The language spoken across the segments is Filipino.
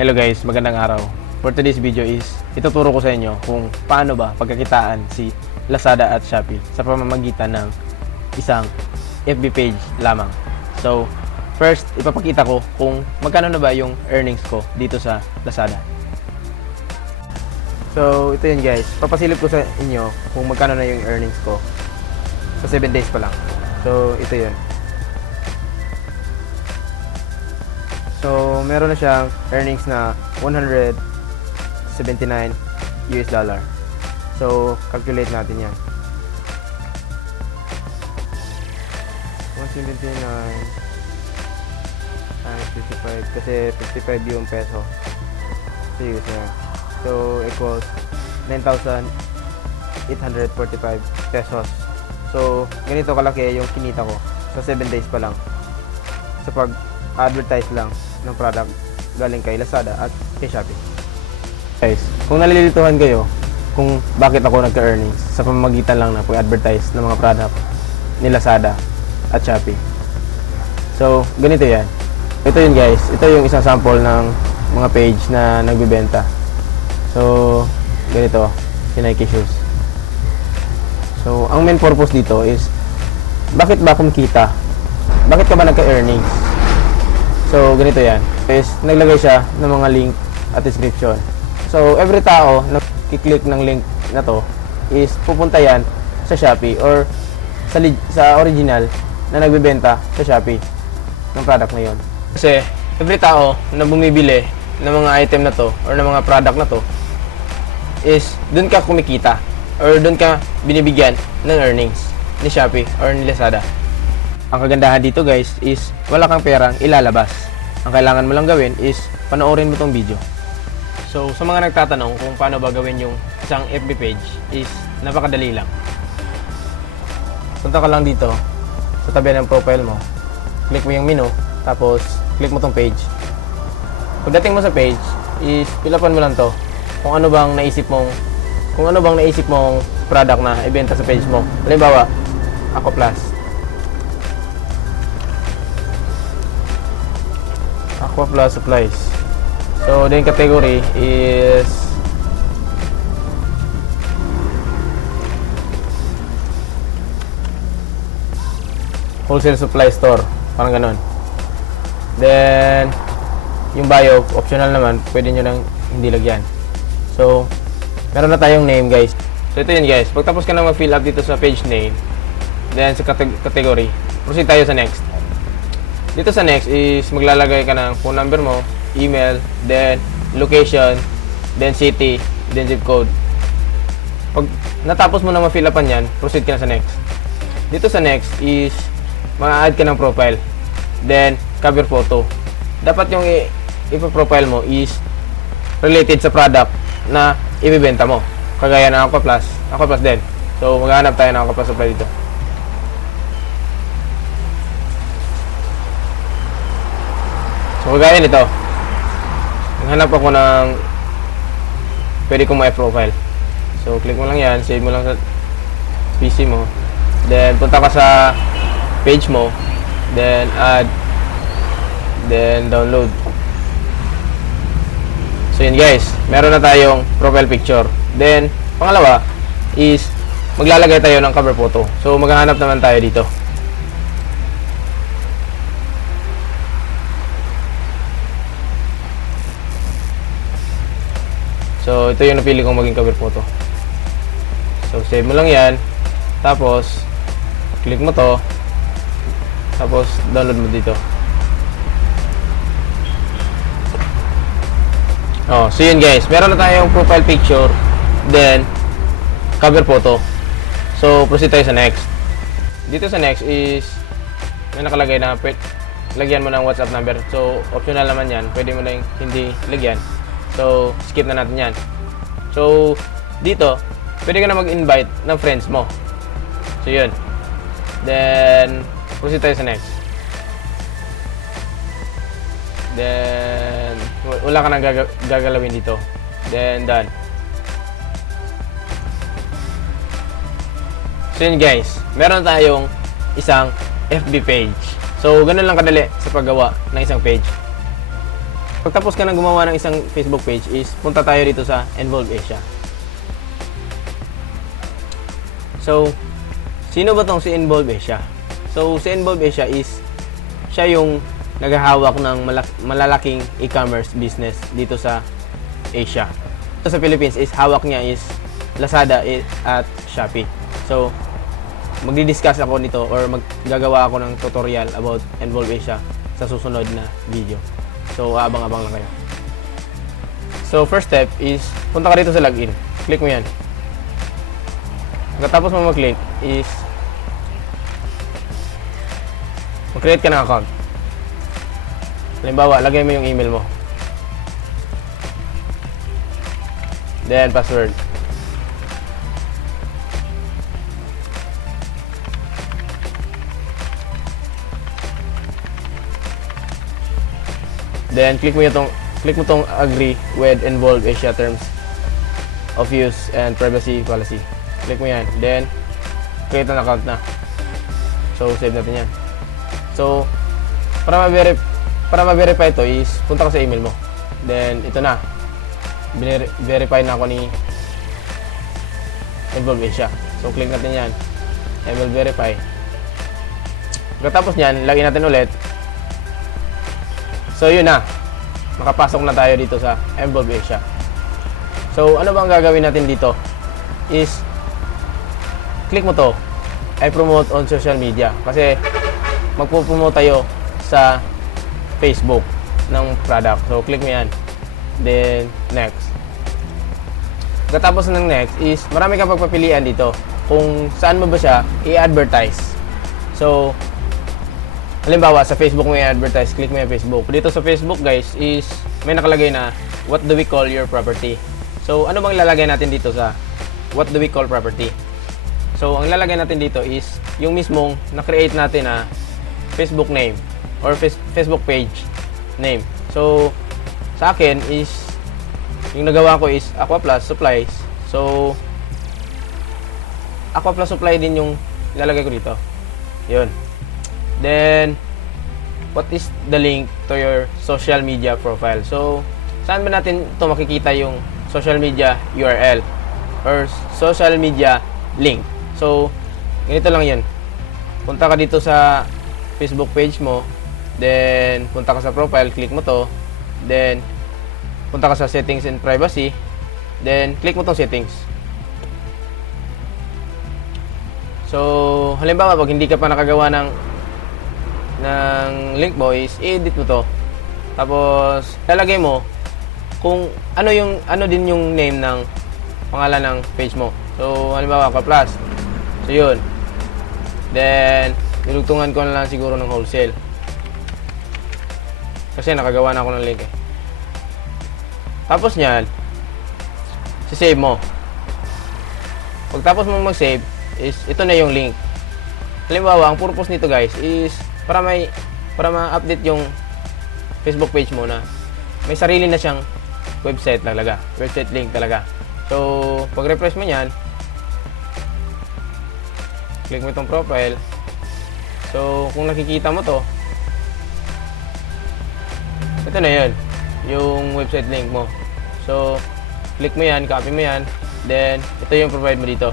Hello guys, magandang araw. For today's video is, ituturo ko sa inyo kung paano ba pagkakitaan si Lazada at Shopee sa pamamagitan ng isang FB page lamang. So, first, ipapakita ko kung magkano na ba yung earnings ko dito sa Lazada. So, ito yun guys. Papasilip ko sa inyo kung magkano na yung earnings ko sa 7 days pa lang. So, ito yun. So, meron na siyang earnings na 179 US dollar. So, calculate natin yan. 179 times 55 kasi 55 yung peso. So, US na. So, equals 9,845 pesos. So, ganito kalaki yung kinita ko sa 7 days pa lang sa pag-advertise lang ng product galing kay Lazada at kay Shopee. Guys, kung nalilituhan kayo kung bakit ako nagka-earnings sa pamamagitan lang ng pag-advertise ng mga product ni Lazada at Shopee. So, ganito yan. Ito yun guys. Ito yung isang sample ng mga page na nagbibenta. So, ganito. Si Nike shoes. So, ang main purpose dito is bakit ba kumikita? Bakit ka ba nagka-earnings? So, ganito yan. Is, naglagay siya ng mga link at description. So, every tao na kiklik ng link na to is pupunta yan sa Shopee or sa original na nagbebenta sa Shopee ng product na yon. Kasi, every tao na bumibili ng mga item na to or ng mga product na to is dun ka kumikita or dun ka binibigyan ng earnings ni Shopee or ni Lazada. Ang kagandahan dito guys is wala kang perang ilalabas. Ang kailangan mo lang gawin is panoorin mo tong video. So sa mga nagtatanong kung paano ba gawin yung isang FB page is napakadali lang. Punta ka lang dito sa tabi ng profile mo. Click mo yung menu, tapos click mo tong page. Pagdating mo sa page is pilapan mo lang to kung ano bang naisip mong product na ibenta sa page mo. Halimbawa, Aqua Plus. Aqua Plus supplies. So, the category is wholesale supply store. Parang ganon. Then, yung bio, optional naman. Pwede nyo nang hindi lagyan. So, meron na tayong name guys. So, ito yun guys. Pagtapos ka na mag-fill up dito sa page name, then sa category, proceed tayo sa next. Dito sa next is maglalagay ka ng phone number mo, email, then location, then city, then zip code. Pag natapos mo na ma-fill upan yan, proceed ka na sa next. Dito sa next is ma-add ka ng profile, then cover photo. Dapat yung ipo-profile mo is related sa product na ibibenta mo. Kagaya ng Aqua Plus din. So maghanap tayo ng Aqua Plus supply dito. So, kagaya nito, naghanap ako ng pwede kong ma-profile. So, click mo lang yan, save mo lang sa PC mo. Then, punta ka sa page mo. Then, add. Then, download. So, yun guys, meron na tayong profile picture. Then, pangalawa is maglalagay tayo ng cover photo. So, maghahanap naman tayo dito. So, ito yung napili kong maging cover photo. So, save mo lang yan. Tapos, click mo to. Tapos, download mo dito. Oh, so yun guys. Meron na tayong profile picture. Then, cover photo. So, proceed tayo sa next. Dito sa next is may nakalagay na lagyan mo ng WhatsApp number. So, optional naman yan. Pwede mo na hindi lagyan. So, skip na natin yan. So, dito, pwede ka na mag-invite ng friends mo. So, yun. Then, proceed tayo sa next. Then, wala ka nang gagalawin dito. Then, done. So, yun guys. Meron tayong isang FB page. So, ganun lang kadali sa paggawa ng isang page. Pagtapos ka na gumawa ng isang Facebook page is punta tayo dito sa Involve Asia. So, sino ba tong si Involve Asia? So, si Involve Asia is siya yung naghahawak ng malalaking e-commerce business dito sa Asia. Dito sa Philippines is hawak niya is Lazada at Shopee. So, magdi-discuss ako nito or maggagawa ako ng tutorial about Involve Asia sa susunod na video. So, abang-abang lang kayo. So, first step is, punta ka dito sa login. Click mo yan. Pagkatapos mo mag-click is, mag-create ka ng account. Halimbawa, lagay mo yung email mo. Then, password. Then click mo tong agree with Involve Asia terms of use and privacy policy. Click mo yan. Then create an account na. So save natin yan. So para ma-verify ito is punta ka sa email mo. Then ito na. Verify na ako ni Involve Asia. So click natin yan. I will verify. Pagkatapos nyan, login natin ulit. So yun na, makapasok na tayo dito sa Involve Asia. So ano bang gagawin natin dito is click mo to, I promote on social media, kasi magpo-promote tayo sa Facebook ng product. So click mo yan, then next. Pagkatapos ng next is marami kang pagpapilian dito kung saan mo ba siya i-advertise. So halimbawa, sa Facebook mo i-advertise, click mo yung Facebook. Dito sa Facebook, guys, is may nakalagay na what do we call your property. So, ano bang ilalagay natin dito sa what do we call property? So, ang ilalagay natin dito is yung mismong na-create natin na Facebook name or Facebook page name. So, sa akin is yung nagawa ko is Aqua Plus Supplies. So, Aqua Plus Supply din yung ilalagay ko dito. Yun. Then, what is the link to your social media profile? So, saan ba natin ito makikita yung social media URL or social media link? So, ganito lang yun. Punta ka dito sa Facebook page mo, then punta ka sa profile, click mo to, then punta ka sa settings and privacy, then click mo tong settings. So, halimbawa, pag hindi ka pa nakagawa ng link mo is i-edit mo to. Tapos lalagay mo kung ano din yung name ng pangalan ng page mo. So halimbawa Aqua Plus. So yun. Then nilugtungan ko na lang siguro ng wholesale. Kasi nakagawa na ako ng link eh. Tapos niyan, save mo. Pagtapos mo mag-save is ito na yung link. Halimbawa, ang purpose nito guys is para ma-update yung Facebook page mo na may sarili na siyang website talaga, website link talaga. So, pag refresh mo yan, click mo itong profile. So, kung nakikita mo to, ito na yun, yung website link mo. So, click mo yan, copy mo yan, then, ito yung provide mo dito.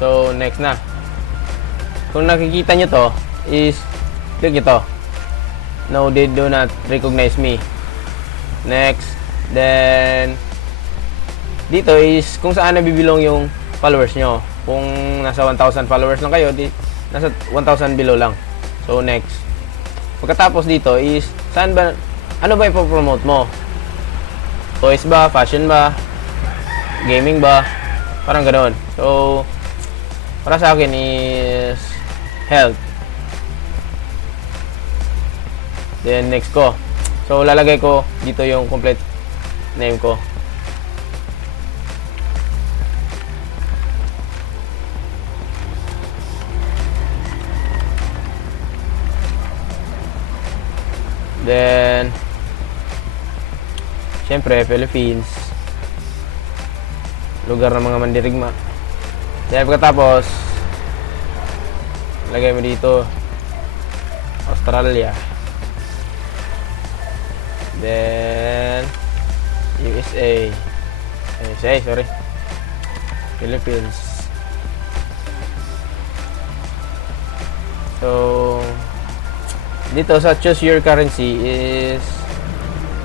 So, next na. Kung nakikita nyo to, is click ito. No, they do not recognize me. Next. Then dito is kung saan nabibilong yung followers nyo. Kung nasa 1,000 followers lang kayo, nasa 1,000 below lang. So next. Pagkatapos dito is saan ba, ano ba ipopromote mo? Toys ba? Fashion ba? Gaming ba? Parang ganoon. So para sa akin is health. Then next ko. So lalagay ko dito yung complete name ko. Then syempre Philippines. Lugar ng mga mandirigma. Then pagkatapos lagay mo dito Australia. Then USA, sorry. Philippines. So, dito sa choose your currency is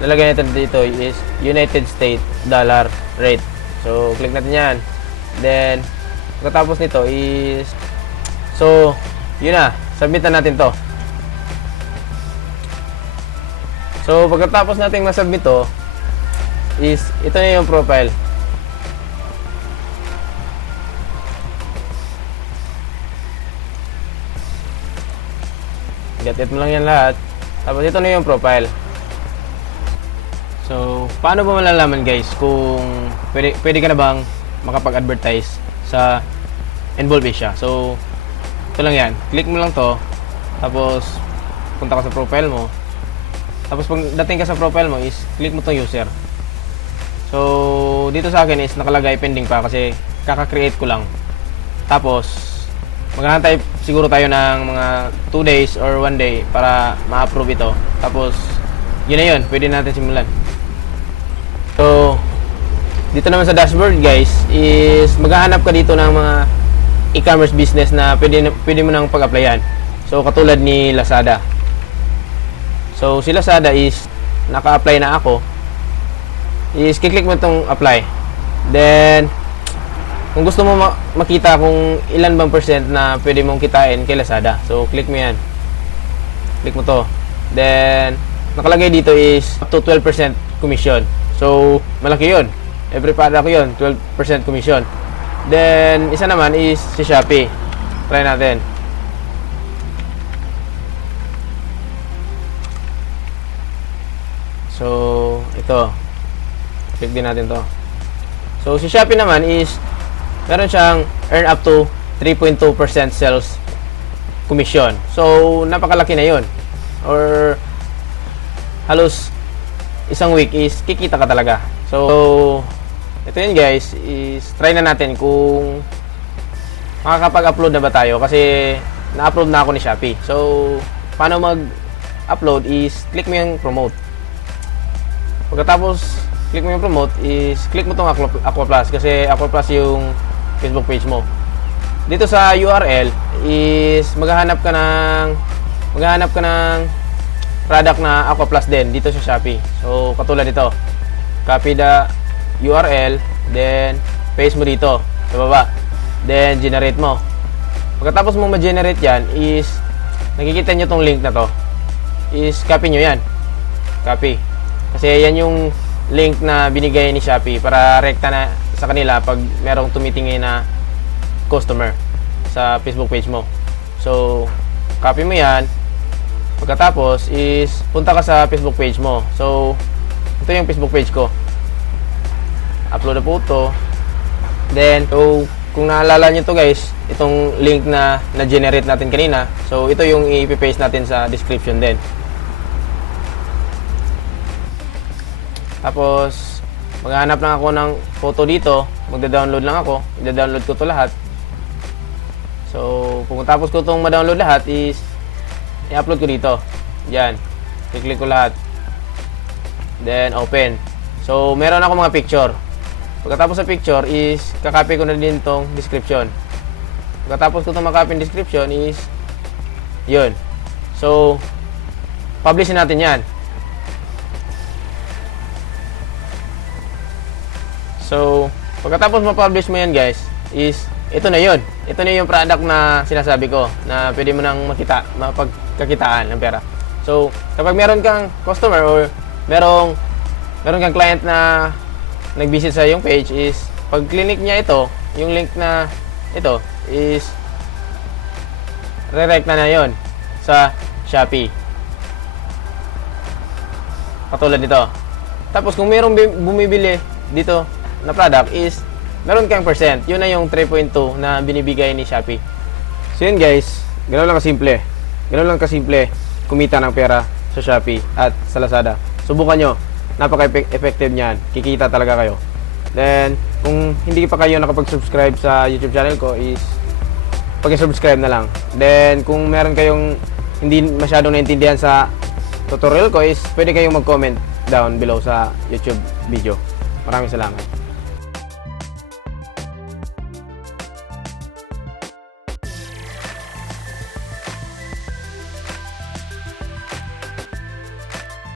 lalagay natin dito is United States dollar rate. So, click natin yan. Then, pagkatapos nito is so, yun na. Submit na natin to. So, pagkatapos natin masubmit to is ito na yung profile. Get mo lang yan lahat. Tapos ito na yung profile. So, paano ba malalaman guys kung pwede ka na bang makapag-advertise sa Involve Asia? So, ito lang yan. Click mo lang to. Tapos, punta ka sa profile mo. Tapos, pag dating ka sa profile mo is click mo tong user. So, dito sa akin is nakalagay pending pa kasi kaka-create ko lang. Tapos, maghahantay siguro tayo ng mga 2 days or 1 day para ma-approve ito. Tapos, yun na yun. Pwede natin simulan. So, dito naman sa dashboard guys, is maghahanap ka dito ng mga e-commerce business na pwede mo nang pag-applyan. So, katulad ni Lazada. So, si Lazada is naka-apply na ako. Is, kiklik mo itong apply. Then, kung gusto mo makita kung ilan bang percent na pwede mong kitain kay Lazada. So, click mo yan. Click mo to. Then, nakalagay dito is up to 12% commission. So, malaki yun. Every product yun, 12% commission. Then, isa naman is si Shopee. Try natin. So, ito. Click din natin to. So, si Shopee naman is meron siyang earn up to 3.2% sales commission. So, napakalaki na yun. Or, halos isang week is kikita ka talaga. So, ito yun guys, is try na natin kung makakapag-upload na ba tayo kasi na-upload na ako ni Shopee. So, paano mag-upload is click mo yung promote. Pagkatapos, click mo yung promote is click mo tong Aqua Plus kasi Aqua Plus yung Facebook page mo. Dito sa URL is maghahanap ka ng product na Aqua Plus din dito sa Shopee. So, katulad dito. Copy the URL, then paste mo dito sa baba. Then, generate mo. Pagkatapos mo ma-generate yan is nakikita nyo tong link na to. Is copy nyo yan. Copy. Kasi yan yung link na binigay ni Shopee para rekta na sa kanila pag merong tumitingin na customer sa Facebook page mo. So, copy mo yan. Pagkatapos is punta ka sa Facebook page mo. So, ito yung Facebook page ko. Upload na photo. Then, so, kung naalala nyo to guys, itong link na na-generate natin kanina. So, ito yung i-paste natin sa description din. Tapos, maghahanap lang ako ng photo dito. Magda-download lang ako. I-download ko to lahat. So, kung tapos ko itong ma-download lahat is i-upload ko dito. Yan. I-click ko lahat. Then, open. So, meron ako mga picture. Pagkatapos sa picture is kakopy ko na din tong description. Pagkatapos ko itong makopy description is yun. So, publishin natin yan. So, pagkatapos ma-publish mo yan guys is ito na yun. Ito na yung product na sinasabi ko na pwede mo nang mapagkakitaan ng pera. So, kapag meron kang customer or meron kang client na nag-visit sa yung page is pag clinic niya ito, yung link na ito is redirect na yun sa Shopee. Katulad nito. Tapos kung mayroong bumibili dito na product is meron kang percent. Yun na yung 3.2 na binibigay ni Shopee. So yun guys, ganoon lang kasimple. Ganoon lang kasimple kumita ng pera sa Shopee at sa Lazada. Subukan nyo. Napaka-effective niyan. Kikita talaga kayo. Then, kung hindi pa kayo nakapag-subscribe sa YouTube channel ko is pag-subscribe na lang. Then, kung meron kayong hindi masyadong naintindihan sa tutorial ko is pwede kayong mag-comment down below sa YouTube video. Maraming salamat.